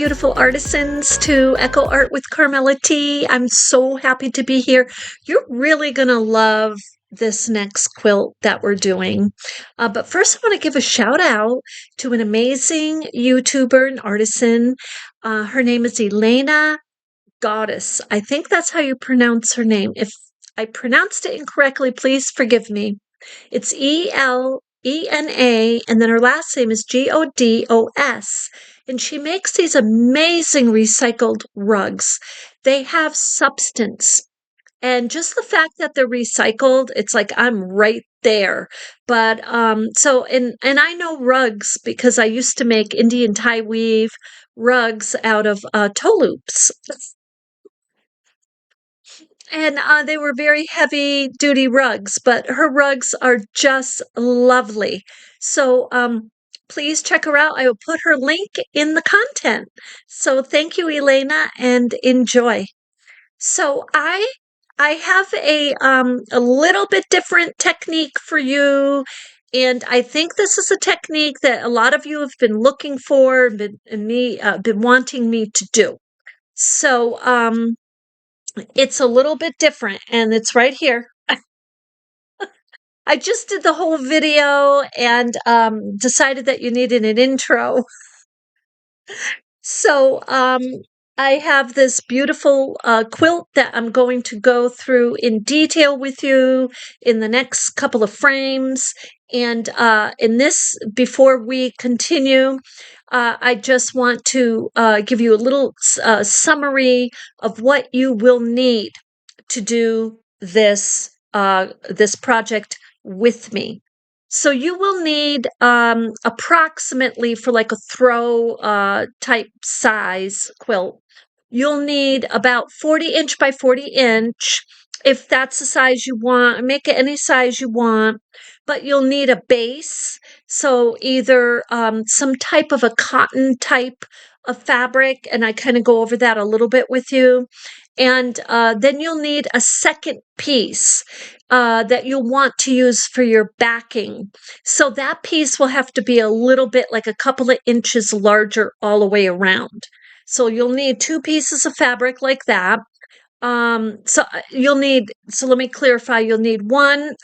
beautiful artisans to Echo Art with Carmella-T. I'm so happy to be here. You're really going to love this next quilt that we're doing. But first, I want to give a shout out to an amazing YouTuber and artisan. Her name is Elena Goddess. I think that's how you pronounce her name. If I pronounced it incorrectly, please forgive me. It's Elena, and then her last name is Godos. And she makes these amazing recycled rugs. They have substance. And just the fact that they're recycled, it's like I'm right there. But and I know rugs because I used to make Indian tie weave rugs out of toe loops. And they were very heavy duty rugs, but her rugs are just lovely. So please check her out. I will put her link in the content. So thank you, Elena, and enjoy. So I have a little bit different technique for you. And I think this is a technique that a lot of you have been looking for, been wanting me to do. So it's a little bit different, and it's right here. I just did the whole video and decided that you needed an intro. So I have this beautiful quilt that I'm going to go through in detail with you in the next couple of frames. And in this, before we continue, I just want to give you a little summary of what you will need to do this project with me. So you will need approximately for like a throw type size quilt. You'll need about 40" by 40". If that's the size you want, make it any size you want. But you'll need a base. So either some type of a cotton type of fabric, and I kind of go over that a little bit with you. And then you'll need a second piece that you'll want to use for your backing. So that piece will have to be a little bit like a couple of inches larger all the way around. So you'll need two pieces of fabric like that. So let me clarify, you'll need one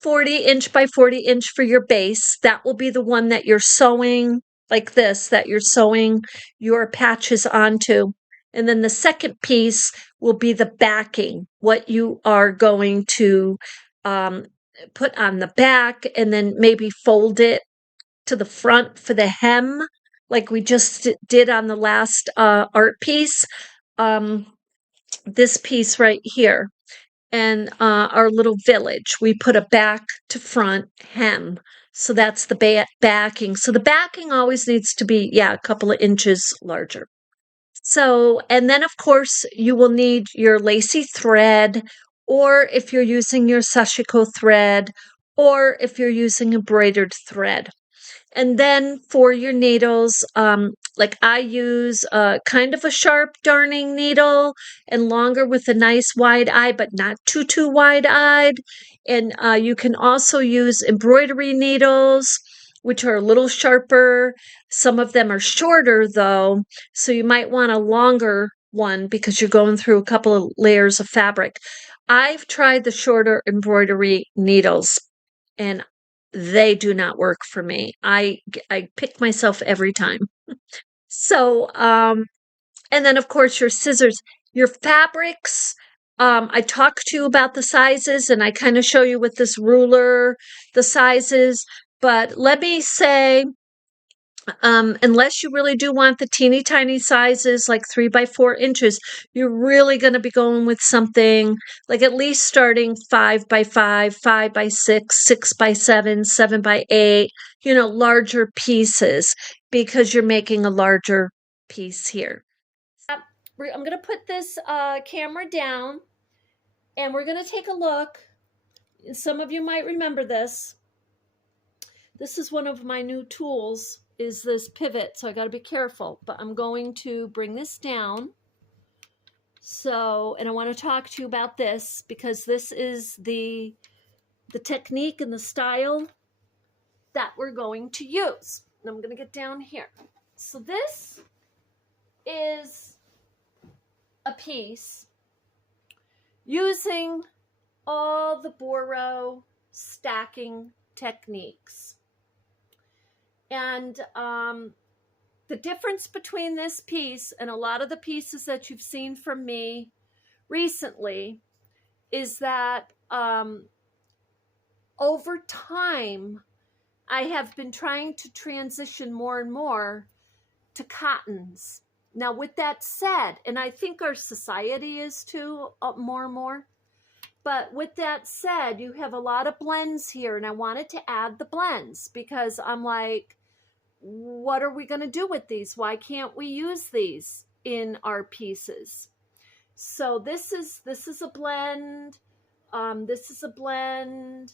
40" by 40" for your base. That will be the one that you're sewing like this, that you're sewing your patches onto. And then the second piece will be the backing, what you are going to put on the back, and then maybe fold it to the front for the hem, like we just did on the last art piece. This piece right here. And our little village, we put a back to front hem. So that's the backing. So the backing always needs to be, a couple of inches larger. So, and then of course you will need your lacy thread, or if you're using your Sashiko thread, or if you're using embroidered thread. And then for your needles, like I use kind of a sharp darning needle and longer with a nice wide eye, but not too wide-eyed. And you can also use embroidery needles, which are a little sharper. Some of them are shorter though, so you might want a longer one because you're going through a couple of layers of fabric. I've tried the shorter embroidery needles, and they do not work for me. I pick myself every time. So, and then of course your scissors, your fabrics. I talk to you about the sizes, and I kind of show you with this ruler the sizes. But let me say, unless you really do want the teeny tiny sizes, like 3 by 4 inches, you're really going to be going with something like at least starting 5 by 5, 5 by 6, 6 by 7, 7 by 8, larger pieces, because you're making a larger piece here. I'm going to put this camera down, and we're going to take a look. Some of you might remember this. This is one of my new tools, is this pivot, so I got to be careful, but I'm going to bring this down. So, and I want to talk to you about this because this is the technique and the style that we're going to use. And I'm going to get down here. So this is a piece using all the Boro stacking techniques. And the difference between this piece and a lot of the pieces that you've seen from me recently is that over time, I have been trying to transition more and more to cottons. Now, with that said, and I think our society is too, more and more, but with that said, you have a lot of blends here, and I wanted to add the blends because I'm like, what are we going to do with these? Why can't we use these in our pieces? So this is a blend. This is a blend.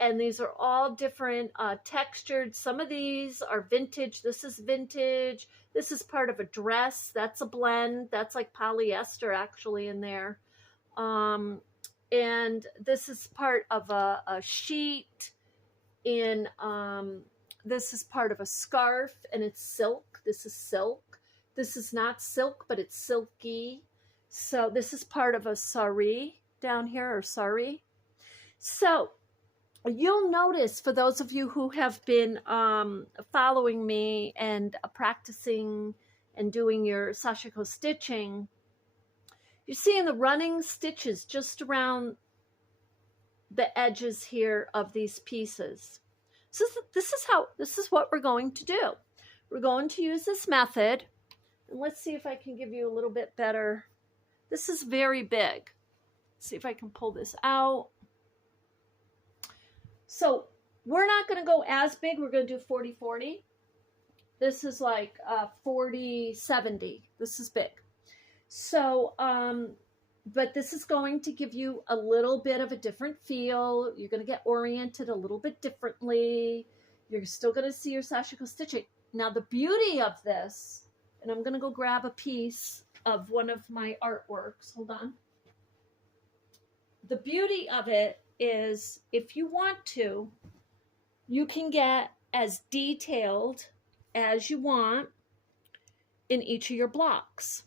And these are all different textured. Some of these are vintage. This is vintage. This is part of a dress. That's a blend. That's like polyester actually in there. And this is part of a sheet in, this is part of a scarf and it's silk. This is silk. This is not silk, but it's silky. So this is part of a sari down here, or sari. So you'll notice, for those of you who have been following me and practicing and doing your Sashiko stitching, you're seeing the running stitches just around the edges here of these pieces. So this is what we're going to do. We're going to use this method, and let's see if I can give you a little bit better. This is very big. Let's see if I can pull this out. So we're not going to go as big. We're going to do 40-40. This is like 40-70. This is big. So, but this is going to give you a little bit of a different feel. You're going to get oriented a little bit differently. You're still going to see your Sashiko stitching. Now, the beauty of this, and I'm going to go grab a piece of one of my artworks. Hold on. The beauty of it is, if you want to, you can get as detailed as you want in each of your blocks.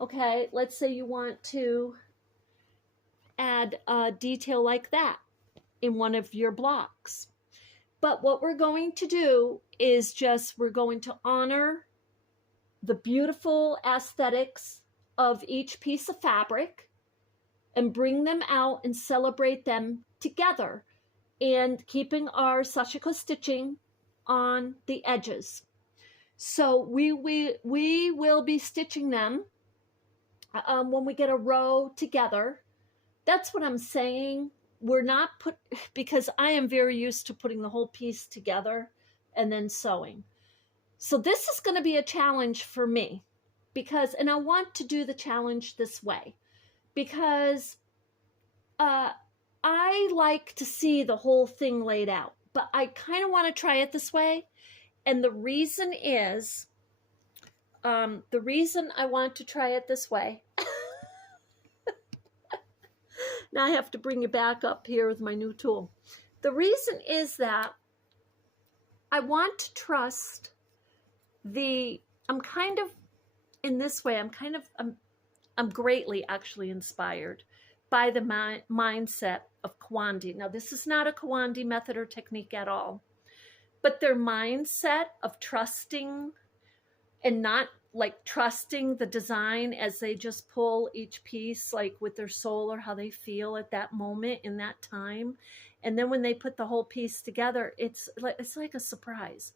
Okay, let's say you want to add a detail like that in one of your blocks. But what we're going to do is we're going to honor the beautiful aesthetics of each piece of fabric and bring them out and celebrate them together, and keeping our Sashiko stitching on the edges. So we will be stitching them when we get a row together. That's what I'm saying. We're not because I am very used to putting the whole piece together and then sewing. So this is going to be a challenge for me and I want to do the challenge this way because I like to see the whole thing laid out, but I kind of want to try it this way. And the reason is, the reason I want to try it this way, now I have to bring you back up here with my new tool. The reason is that I want to trust I'm kind of, in this way, I'm greatly actually inspired by the mindset of Kawandi. Now, this is not a Kawandi method or technique at all, but their mindset of trusting and not like trusting the design as they just pull each piece like with their soul or how they feel at that moment in that time. And then when they put the whole piece together, it's like a surprise.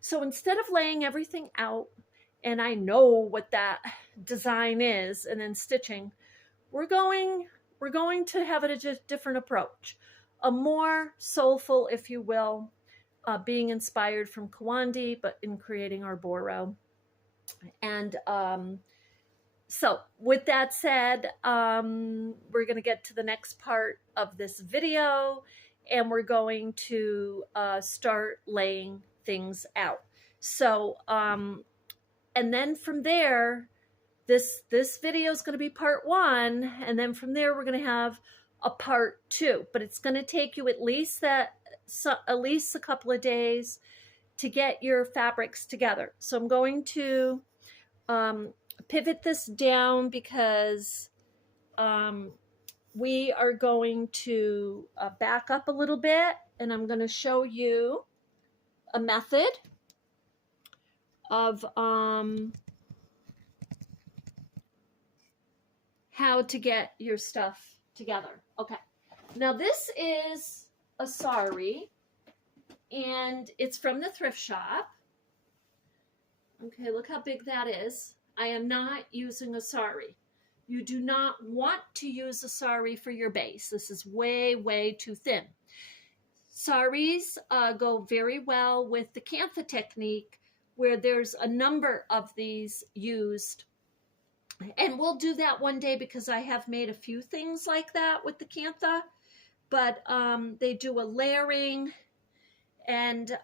So instead of laying everything out, and I know what that design is, and then stitching, we're going to have a different approach, a more soulful, if you will, being inspired from Kawandi, but in creating our Boro. And so with that said, we're going to get to the next part of this video, and we're going to start laying things out. So, and then from there, this video is going to be part 1, and then from there we're going to have a part 2. But it's going to take you at least a couple of days to get your fabrics together. So I'm going to pivot this down because we are going to back up a little bit, and I'm going to show you a method of how to get your stuff together. Okay, now this is a sari, and it's from the thrift shop. Okay, look how big that is. I am not using a sari. You do not want to use a sari for your base. This is way, way too thin. Saris go very well with the cantha technique, where there's a number of these used. And we'll do that one day because I have made a few things like that with the cantha. But they do a layering, and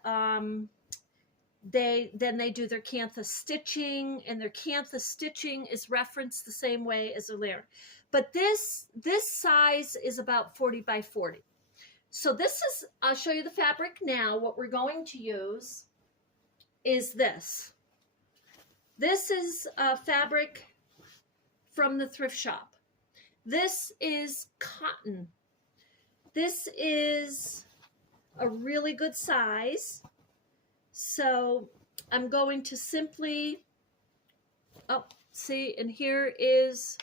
they do their cantha stitching, and their cantha stitching is referenced the same way as a layer. But this size is about 40 by 40. So this is, I'll show you the fabric now. What we're going to use is this. This is fabric from the thrift shop. This is cotton. This is a really good size. So I'm going to simply, oh, see, and here is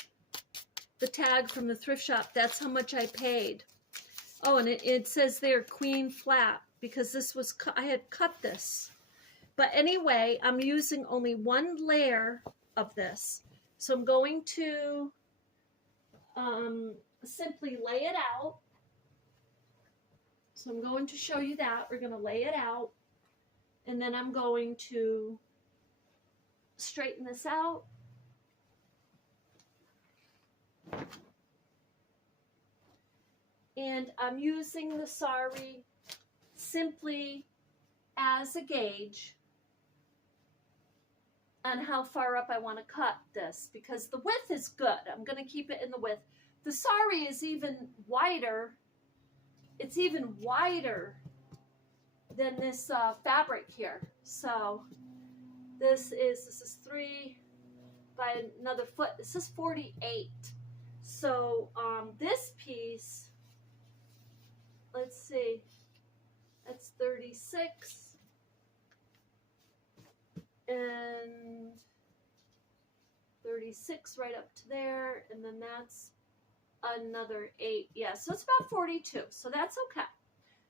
the tag from the thrift shop. That's how much I paid. Oh, and it says there, queen flat, because this was, I had cut this. But anyway, I'm using only one layer of this. So I'm going to simply lay it out. So I'm going to show you that. We're going to lay it out. And then I'm going to straighten this out. And I'm using the sari simply as a gauge on how far up I want to cut this, because the width is good. I'm going to keep it in the width. The sari is even wider. It's even wider than this fabric here. So this is 3 by another foot. This is 48. So this piece, let's see, that's 36 and 36 right up to there, and then that's another 8. Yeah, so it's about 42. So that's okay.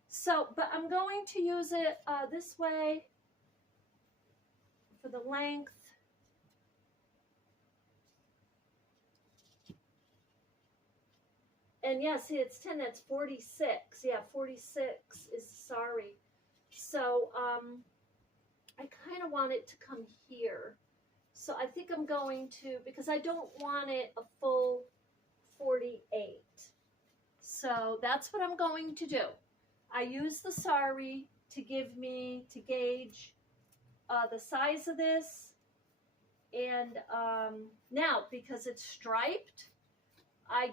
So, but I'm going to use it this way for the length. And yeah, see, it's 10, that's 46. Yeah, 46 is sari. So, I kind of want it to come here. So I think I'm going to, because I don't want it a full 48. So that's what I'm going to do. I use the sari to gauge the size of this. And now, because it's striped, I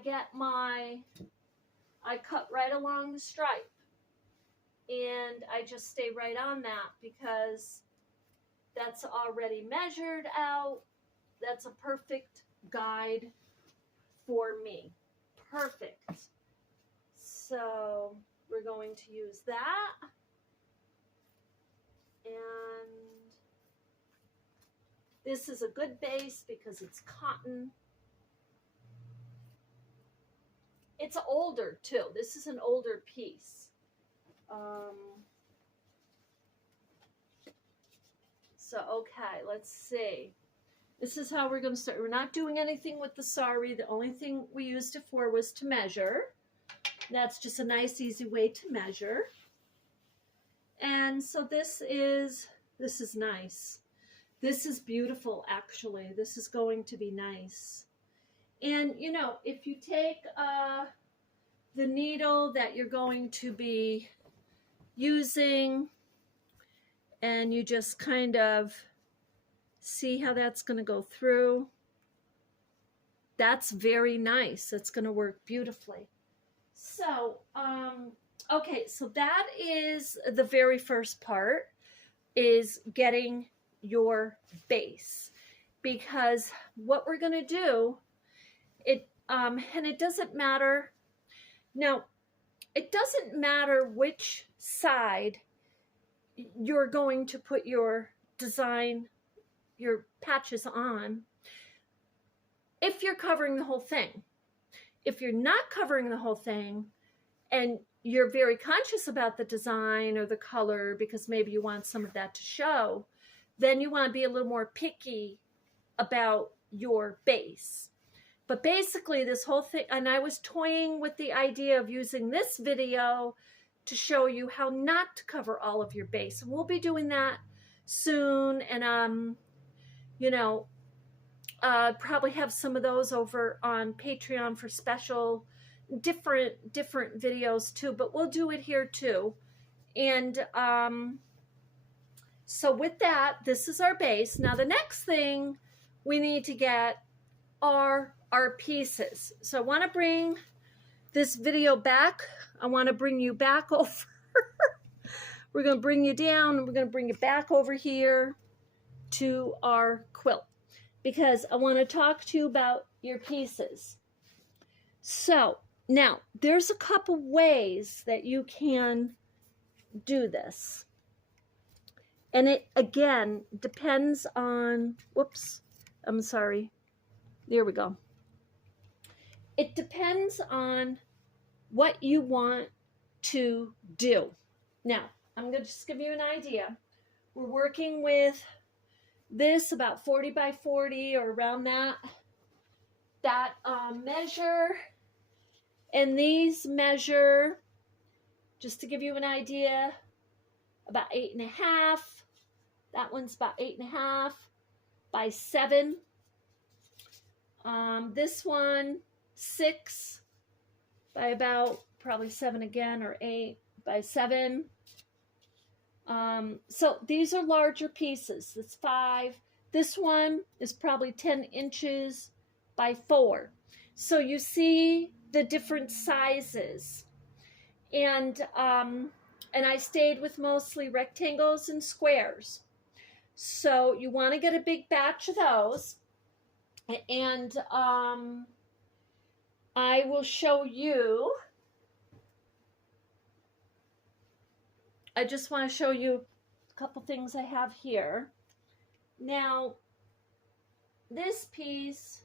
cut right along the stripe. And I just stay right on that because that's already measured out. That's a perfect guide for me. Perfect. So we're going to use that. And this is a good base because it's cotton. It's older too. This is an older piece. So, okay, let's see. This is how we're going to start. We're not doing anything with the sari. The only thing we used it for was to measure. That's just a nice, easy way to measure. And so this is nice. This is beautiful, actually. This is going to be nice. And, you know, if you take the needle that you're going to be using, and you just kind of see how that's going to go through. That's very nice. It's going to work beautifully. So, okay, so that is the very first part, is getting your base. because what we're going to do, and it doesn't matter. Now, it doesn't matter which side you're going to put your design, your patches on, if you're covering the whole thing. If you're not covering the whole thing and you're very conscious about the design or the color because maybe you want some of that to show, then you want to be a little more picky about your base. But basically this whole thing, and I was toying with the idea of using this video to show you how not to cover all of your base. And we'll be doing that soon. And, you know, probably have some of those over on Patreon for special different videos too, but we'll do it here too. And so with that, this is our base. Now the next thing we need to get are our pieces. So I want to bring this video back. I want to bring you back over. We're going to bring you down and we're going to bring you back over here to our quilt because I want to talk to you about your pieces. So now there's a couple ways that you can do this. And it, again, depends on, whoops, I'm sorry. There we go. It depends on what you want to do. Now, I'm going to just give you an idea. We're working with this about 40 by 40 or around that measure. And these measure, just to give you an idea, about 8.5. That one's about 8.5 by 7. This one, 6 by about probably 7 again, or 8 by 7. So these are larger pieces. That's 5. This one is probably 10 inches by 4. So you see the different sizes. And I stayed with mostly rectangles and squares. So you want to get a big batch of those. And I will show you. I just want to show you a couple things I have here. Now, this piece,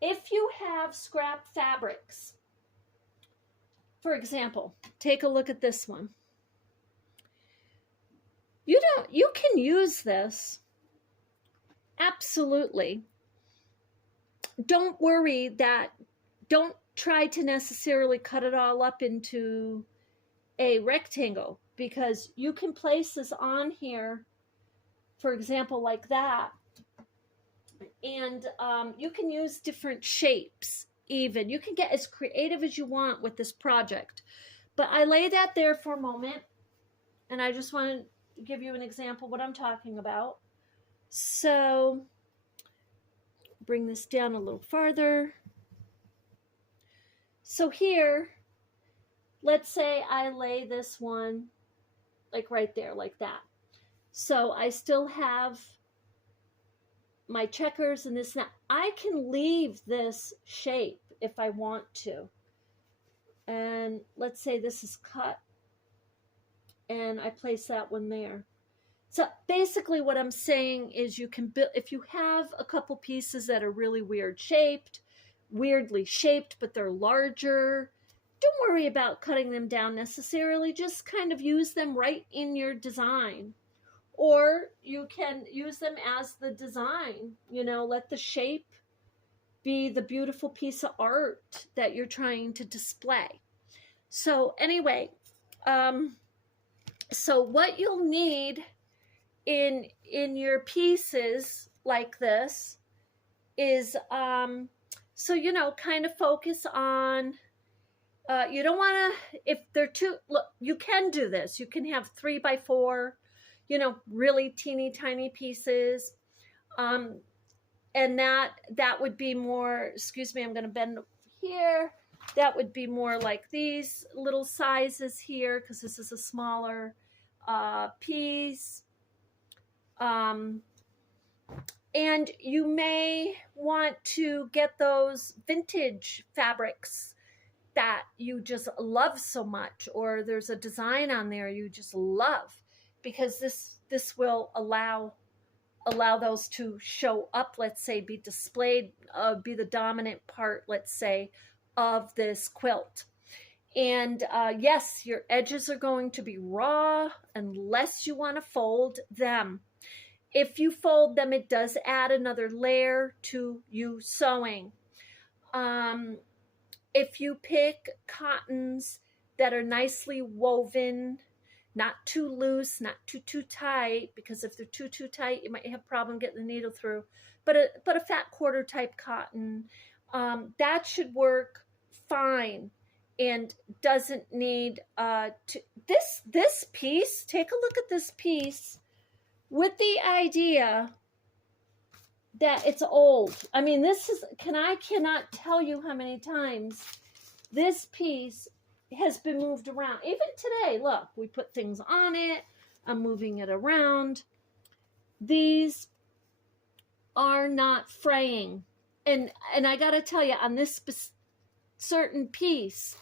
if you have scrap fabrics, for example, take a look at this one. You can use this. Absolutely. Don't worry that, don't try to necessarily cut it all up into a rectangle, because you can place this on here, for example, like that. And you can use different shapes even. You can get as creative as you want with this project. But I lay that there for a moment, and I just want to give you an example of what I'm talking about. So bring this down a little farther. So here, let's say I lay this one like right there, like that. So I still have my checkers and this and that. I can leave this shape if I want to. And let's say this is cut and I place that one there. So basically what I'm saying is you can build, if you have a couple pieces that are really weirdly shaped, but they're larger, don't worry about cutting them down necessarily. Just kind of use them right in your design. Or you can use them as the design, you know, let the shape be the beautiful piece of art that you're trying to display. So anyway, so what you'll need in your pieces like this is, so, you know, kind of focus on, you don't want to, if they're too, look, you can do this. You can have 3 by 4, you know, really teeny tiny pieces. And that would be more, excuse me, I'm going to bend over here. That would be more like these little sizes here, because this is a smaller piece. And you may want to get those vintage fabrics that you just love so much, or there's a design on there you just love, because this will allow those to show up, let's say, be displayed, be the dominant part, let's say, of this quilt. And yes, your edges are going to be raw unless you want to fold them. If you fold them, it does add another layer to you sewing. If you pick cottons that are nicely woven, not too loose, not too tight, because if they're too tight, you might have a problem getting the needle through. But a fat quarter type cotton, that should work fine, and doesn't need this piece. Take a look at this piece with the idea that it's old. I mean, this is, I cannot tell you how many times this piece has been moved around. Even today, look, we put things on it. I'm moving it around. These are not fraying. And I got to tell you, on this certain piece,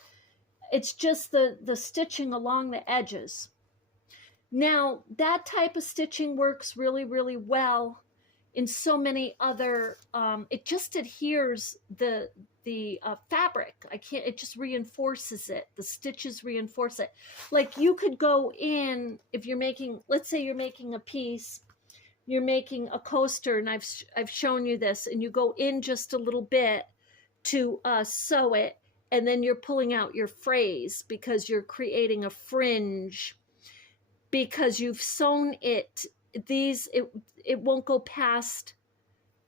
it's just the stitching along the edges. Now, that type of stitching works really, really well in so many other, it just adheres the fabric. It just reinforces it. The stitches reinforce it. Like, you could go in, if you're making, let's say you're making a piece, you're making a coaster, and I've shown you this, and you go in just a little bit to sew it, and then you're pulling out your frays because you're creating a fringe, because you've sewn it. It won't go past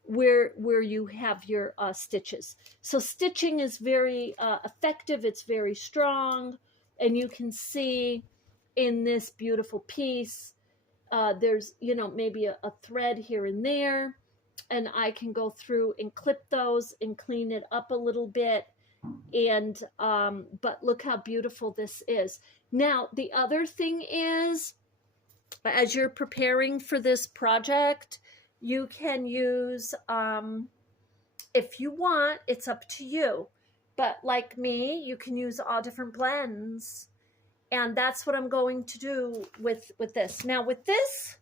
where you have your stitches. So stitching is very effective. It's very strong, and you can see in this beautiful piece, there's, maybe a thread here and there, and I can go through and clip those and clean it up a little bit. And but look how beautiful this is. Now, the other thing is, as you're preparing for this project, you can use, if you want, it's up to you. But like me, you can use all different blends. And that's what I'm going to do with this. Now, with this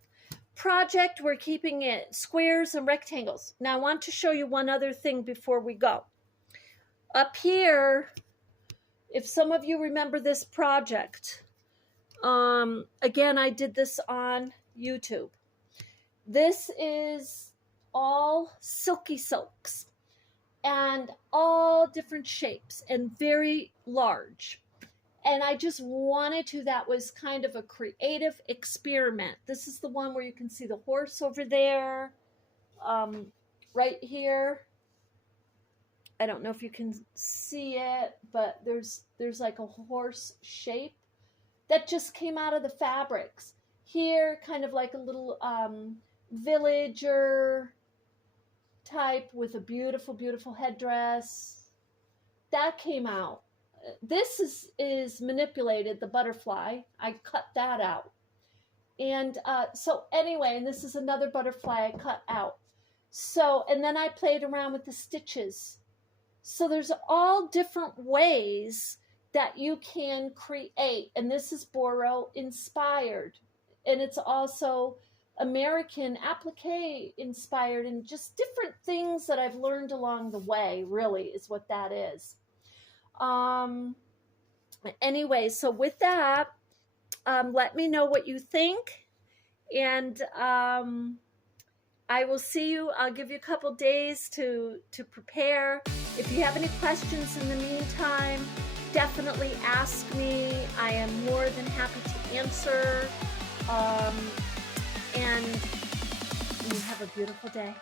project, we're keeping it squares and rectangles. Now, I want to show you one other thing before we go. Up here, if some of you remember this project, again, I did this on YouTube. This is all silky silks and all different shapes and very large. And I just wanted to, that was kind of a creative experiment. This is the one where you can see the horse over there, right here. I don't know if you can see it, but there's like a horse shape that just came out of the fabrics. Here, kind of like a little villager type with a beautiful, beautiful headdress. That came out. This is manipulated, the butterfly. I cut that out. And so anyway, and this is another butterfly I cut out. So, and then I played around with the stitches. So there's all different ways that you can create. And this is Boro inspired. And it's also American applique inspired, and just different things that I've learned along the way, really, is what that is. Anyway, so with that, let me know what you think. And I will see you. I'll give you a couple days to prepare. If you have any questions in the meantime, definitely ask me. I am more than happy to answer. And you have a beautiful day.